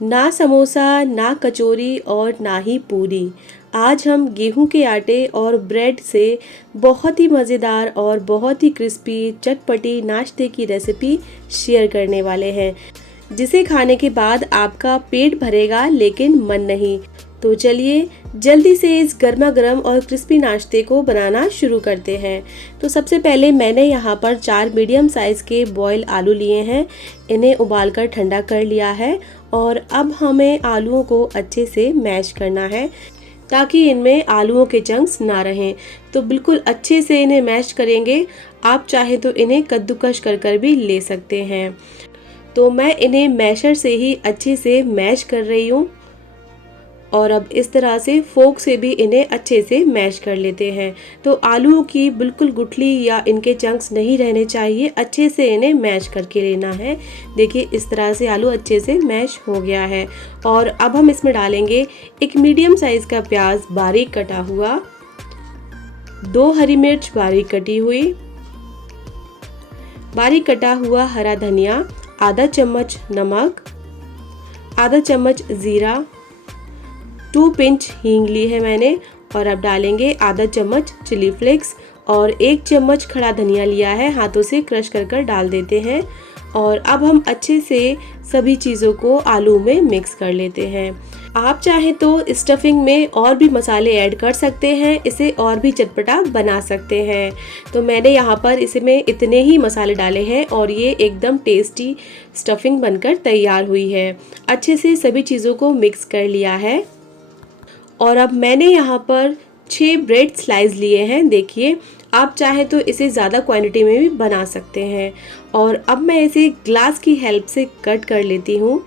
ना समोसा, ना कचौरी और ना ही पूरी। आज हम गेहूं के आटे और ब्रेड से बहुत ही मज़ेदार और बहुत ही क्रिस्पी चटपटी नाश्ते की रेसिपी शेयर करने वाले हैं, जिसे खाने के बाद आपका पेट भरेगा लेकिन मन नहीं। तो चलिए जल्दी से इस गर्मा गर्म और क्रिस्पी नाश्ते को बनाना शुरू करते हैं। तो सबसे पहले मैंने यहाँ पर 4 मीडियम साइज़ के बॉयल आलू लिए हैं। इन्हें उबालकर ठंडा कर लिया है और अब हमें आलूओं को अच्छे से मैश करना है ताकि इनमें आलूओं के चंक्स ना रहें। तो बिल्कुल अच्छे से इन्हें मैश करेंगे। आप चाहे तो इन्हें कद्दूकश कर भी ले सकते हैं। तो मैं इन्हें मैशर से ही अच्छे से मैश कर रही हूँ और अब इस तरह से फोक से भी इन्हें अच्छे से मैश कर लेते हैं। तो आलूओं की बिल्कुल गुठली या इनके चंक्स नहीं रहने चाहिए, अच्छे से इन्हें मैश करके लेना है। देखिए इस तरह से आलू अच्छे से मैश हो गया है। और अब हम इसमें डालेंगे एक मीडियम साइज़ का प्याज बारीक कटा हुआ, 2 हरी मिर्च बारीक कटी हुई, बारीक कटा हुआ हरा धनिया, आधा चम्मच नमक, आधा चम्मच ज़ीरा, 2 पिंच हींग ली है मैंने। और अब डालेंगे आधा चम्मच चिली फ्लेक्स और 1 चम्मच खड़ा धनिया लिया है, हाथों से क्रश कर डाल देते हैं। और अब हम अच्छे से सभी चीज़ों को आलू में मिक्स कर लेते हैं। आप चाहें तो स्टफिंग में और भी मसाले ऐड कर सकते हैं, इसे और भी चटपटा बना सकते हैं। तो मैंने यहाँ पर इसमें इतने ही मसाले डाले हैं और ये एकदम टेस्टी स्टफिंग बनकर तैयार हुई है। अच्छे से सभी चीज़ों को मिक्स कर लिया है। और अब मैंने यहाँ पर 6 ब्रेड स्लाइस लिए हैं। देखिए आप चाहें तो इसे ज़्यादा क्वांटिटी में भी बना सकते हैं। और अब मैं इसे ग्लास की हेल्प से कट कर लेती हूँ।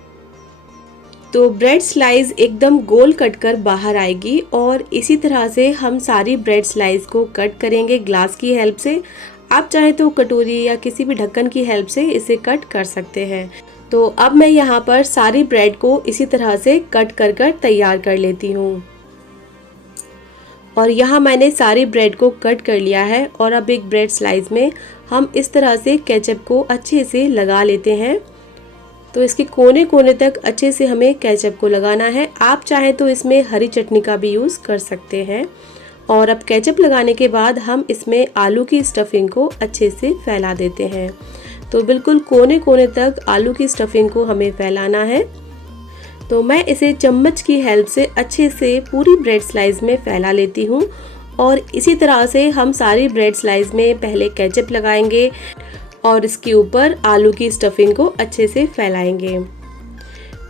तो ब्रेड स्लाइस एकदम गोल कट कर बाहर आएगी और इसी तरह से हम सारी ब्रेड स्लाइस को कट करेंगे ग्लास की हेल्प से। आप चाहें तो कटोरी या किसी भी ढक्कन की हेल्प से इसे कट कर सकते हैं। तो अब मैं यहाँ पर सारी ब्रेड को इसी तरह से कट कर तैयार कर लेती हूँ। और यहाँ मैंने सारी ब्रेड को कट कर लिया है। और अब एक ब्रेड स्लाइस में हम इस तरह से केचप को अच्छे से लगा लेते हैं। तो इसके कोने कोने तक अच्छे से हमें केचप को लगाना है। आप चाहें तो इसमें हरी चटनी का भी यूज़ कर सकते हैं। और अब केचप लगाने के बाद हम इसमें आलू की स्टफिंग को अच्छे से फैला देते हैं। तो बिल्कुल कोने कोने तक आलू की स्टफिंग को हमें फैलाना है। तो मैं इसे चम्मच की हेल्प से अच्छे से पूरी ब्रेड स्लाइस में फैला लेती हूँ। और इसी तरह से हम सारी ब्रेड स्लाइस में पहले केचप लगाएंगे और इसके ऊपर आलू की स्टफिंग को अच्छे से फैलाएंगे।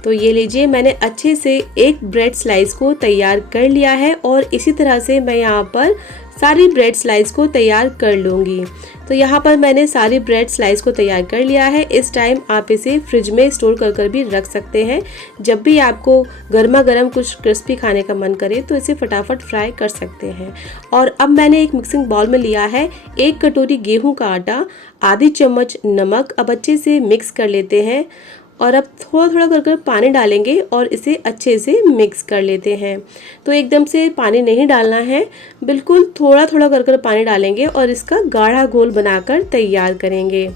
तो ये लीजिए मैंने अच्छे से एक ब्रेड स्लाइस को तैयार कर लिया है और इसी तरह से मैं यहाँ पर सारी ब्रेड स्लाइस को तैयार कर लूँगी। तो यहाँ पर मैंने सारी ब्रेड स्लाइस को तैयार कर लिया है। इस टाइम आप इसे फ्रिज में स्टोर कर भी रख सकते हैं। जब भी आपको गर्मा गर्म कुछ क्रिस्पी खाने का मन करे तो इसे फटाफट फ्राई कर सकते हैं। और अब मैंने एक मिक्सिंग बाउल में लिया है 1 कटोरी गेहूं का आटा, आधी चम्मच नमक। अब अच्छे से मिक्स कर लेते हैं और अब थोड़ा थोड़ा कर पानी डालेंगे और इसे अच्छे से मिक्स कर लेते हैं। तो एकदम से पानी नहीं डालना है, बिल्कुल थोड़ा थोड़ा कर पानी डालेंगे और इसका गाढ़ा घोल बनाकर तैयार करेंगे।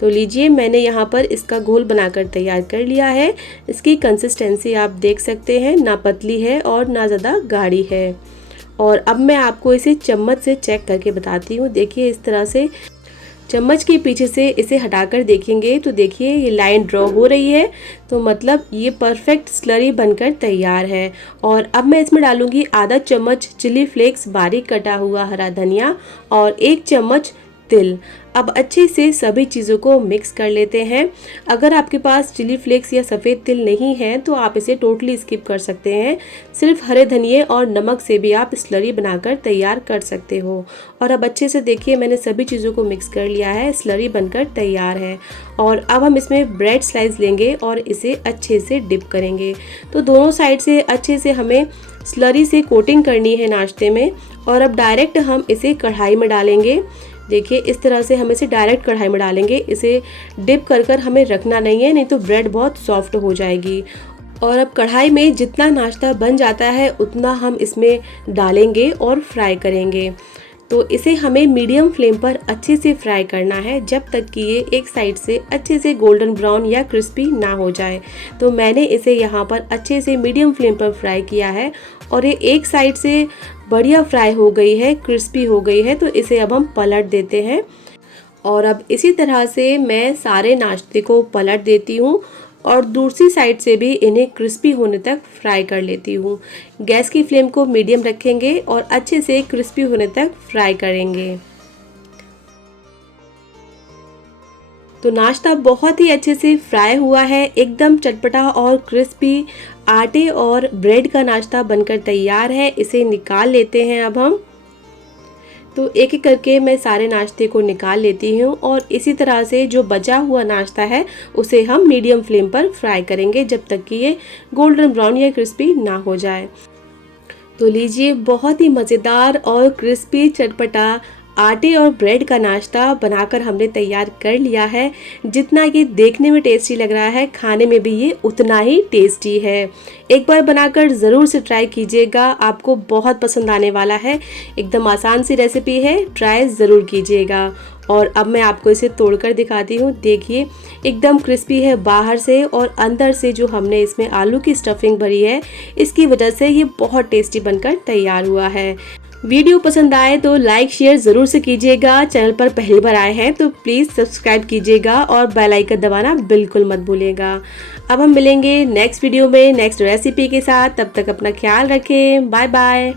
तो लीजिए मैंने यहाँ पर इसका घोल बनाकर तैयार कर लिया है। इसकी कंसिस्टेंसी आप देख सकते हैं, ना पतली है और ना ज़्यादा गाढ़ी है। और अब मैं आपको इसे चम्मच से चेक करके बताती हूँ। देखिए इस तरह से चम्मच के पीछे से इसे हटाकर देखेंगे तो देखिए ये लाइन ड्रॉ हो रही है। तो मतलब ये परफेक्ट स्लरी बनकर तैयार है। और अब मैं इसमें डालूंगी आधा चम्मच चिली फ्लेक्स बारीक कटा हुआ हरा धनिया और 1 चम्मच तिल। अब अच्छे से सभी चीज़ों को मिक्स कर लेते हैं। अगर आपके पास चिली फ्लेक्स या सफ़ेद तिल नहीं है तो आप इसे टोटली स्किप कर सकते हैं। सिर्फ हरे धनिए और नमक से भी आप स्लरी बनाकर तैयार कर सकते हो। और अब अच्छे से देखिए मैंने सभी चीज़ों को मिक्स कर लिया है, स्लरी बनकर तैयार है। और अब हम इसमें ब्रेड स्लाइस लेंगे और इसे अच्छे से डिप करेंगे। तो दोनों साइड से अच्छे से हमें स्लरी से कोटिंग करनी है नाश्ते में। और अब डायरेक्ट हम इसे कढ़ाई में डालेंगे। देखिए इस तरह से हम इसे डायरेक्ट कढ़ाई में डालेंगे। इसे डिप कर हमें रखना नहीं है, नहीं तो ब्रेड बहुत सॉफ्ट हो जाएगी। और अब कढ़ाई में जितना नाश्ता बन जाता है उतना हम इसमें डालेंगे और फ्राई करेंगे। तो इसे हमें मीडियम फ्लेम पर अच्छे से फ्राई करना है जब तक कि ये एक साइड से अच्छे से गोल्डन ब्राउन या क्रिस्पी ना हो जाए। तो मैंने इसे यहाँ पर अच्छे से मीडियम फ्लेम पर फ्राई किया है और ये एक साइड से बढ़िया फ्राई हो गई है, क्रिस्पी हो गई है। तो इसे अब हम पलट देते हैं और अब इसी तरह से मैं सारे नाश्ते को पलट देती हूँ और दूसरी साइड से भी इन्हें क्रिस्पी होने तक फ्राई कर लेती हूँ। गैस की फ्लेम को मीडियम रखेंगे और अच्छे से क्रिस्पी होने तक फ्राई करेंगे। तो नाश्ता बहुत ही अच्छे से फ्राई हुआ है, एकदम चटपटा और क्रिस्पी आटे और ब्रेड का नाश्ता बनकर तैयार है। इसे निकाल लेते हैं अब हम। तो एक एक करके मैं सारे नाश्ते को निकाल लेती हूँ और इसी तरह से जो बचा हुआ नाश्ता है उसे हम मीडियम फ्लेम पर फ्राई करेंगे जब तक कि ये गोल्डन ब्राउन या क्रिस्पी ना हो जाए। तो लीजिए, बहुत ही मज़ेदार और क्रिस्पी चटपटा आटे और ब्रेड का नाश्ता बनाकर हमने तैयार कर लिया है। जितना ये देखने में टेस्टी लग रहा है, खाने में भी ये उतना ही टेस्टी है। एक बार बनाकर ज़रूर से ट्राई कीजिएगा, आपको बहुत पसंद आने वाला है। एकदम आसान सी रेसिपी है, ट्राई ज़रूर कीजिएगा। और अब मैं आपको इसे तोड़कर दिखाती हूँ। देखिए, एकदम क्रिस्पी है बाहर से और अंदर से जो हमने इसमें आलू की स्टफिंग भरी है, इसकी वजह से ये बहुत टेस्टी बनकर तैयार हुआ है। वीडियो पसंद आए तो लाइक शेयर ज़रूर से कीजिएगा। चैनल पर पहली बार आए हैं तो प्लीज़ सब्सक्राइब कीजिएगा और बेल आइकन दबाना बिल्कुल मत भूलिएगा। अब हम मिलेंगे नेक्स्ट वीडियो में नेक्स्ट रेसिपी के साथ। तब तक अपना ख्याल रखें। Bye bye.